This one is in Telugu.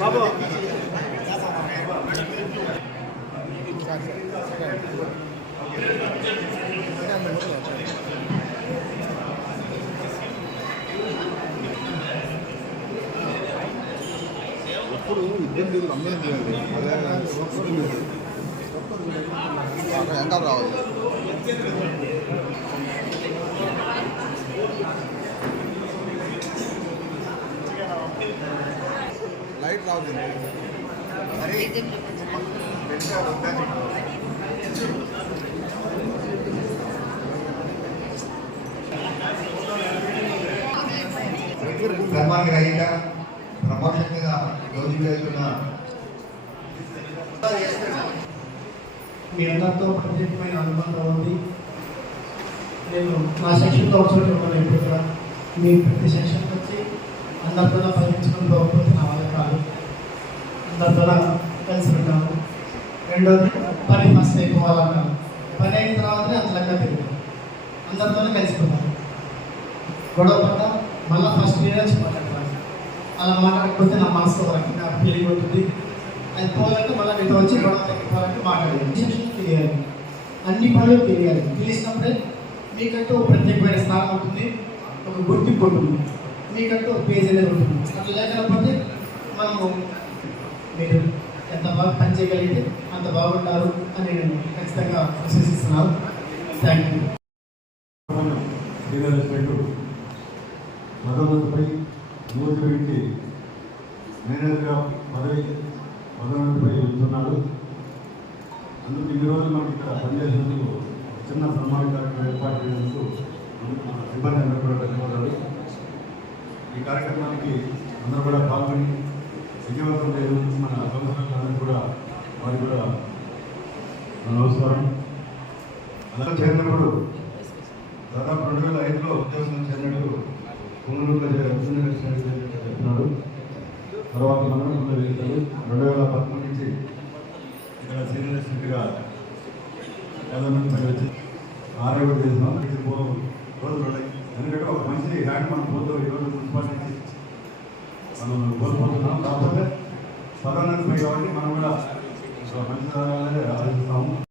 బాబు ఎప్పుడు ఇబ్బంది అమ్మేది తీయండి అదే వెనకాల రావాలి లైట్ రావాలి ధర్మానికి రహిత ప్రమోషన్ మీద రోజు చేస్తున్న మీ అందరితో ప్రత్యేకమైన అనుబంధం ఉంది. నేను నా సెక్షన్తో ఒకచోట ఉన్నాను. ఇప్పుడు కూడా మీ ప్రతి సెక్షన్కి వచ్చి అందరితో పరీక్షించుకుని పోకపోతే నా వల్ల కాదు. అందరితో కలిసి ఉంటాము. రెండోది పని ఫస్ట్ అయిపోవాలన్నాను. పని అయిన తర్వాతనే అంతలంగా తిరిగాను. అందరితోనే కలిసిపోతాను. గొడవ పడ్డ మళ్ళీ ఫస్ట్ ఇయర్ వచ్చి మాట్లాడతాను. అలా మాట్లాడకపోతే నా మనసులో ఒక రకంగా ఫీలింగ్ ఉంటుంది. అది పోవాలంటే మళ్ళీ మీతో వచ్చి గొడవ తగ్గిపోవాలంటే మాట్లాడేది. సెక్షన్ తెలియాలి, అన్ని పనులు తెలియాలి. తెలిసినప్పుడే మీకంటూ ఒక ప్రత్యేకమైన స్థానం ఉంటుంది, ఒక గుర్తింపు ఉంటుంది, మీకంటూ ఒక పేజ్ అనేది ఉంటుంది. అట్లా లేకపోతే మనము మీరు ఎంత బాగా పనిచేయగలిగితే అంత బాగుంటారు అని నేను ఖచ్చితంగా విశ్వసిస్తున్నాను. Thank you. పదోన్నతిపై నూతి వ్యక్తి మేనేజర్గా పదోన్నతిపై వెళ్తున్నాడు. అందుకు ఈ రోజు మనకి ఇక్కడ పనిచేసేందుకు చిన్న సన్మాన కార్యక్రమం ఏర్పాటు చేసేందుకు సిబ్బంది అందరూ కూడా ధన్యవాదాలు. ఈ కార్యక్రమానికి అందరూ కూడా పాల్గొని విజయవంతం చేసేందుకు మన సంస్థలందరూ కూడా వారికి కూడా నమస్కారం. అలా చేరినప్పుడు దాదాపు 2005లో ఉద్యోగంలో చేరినట్టు చెప్తున్నాడు. తర్వాత మండలంలో వెళ్తాడు. 2013 నుంచి ఇక్కడ సీనియర్ అసిస్టెంట్గా పదోన్నతి పని వచ్చి 6 ఏళ్ళు చేసినాం. రోజులు ఉన్నాయి. ఎందుకంటే ఒక మంచి హ్యాండ్ మనం పోతాం. ఈరోజు మున్సిపాలిటీ నుంచి మనం కోల్పోతున్నాం. కాకపోతే పదోన్నతి పై కాబట్టి మనం కూడా మంచి ఆలోచిస్తాము.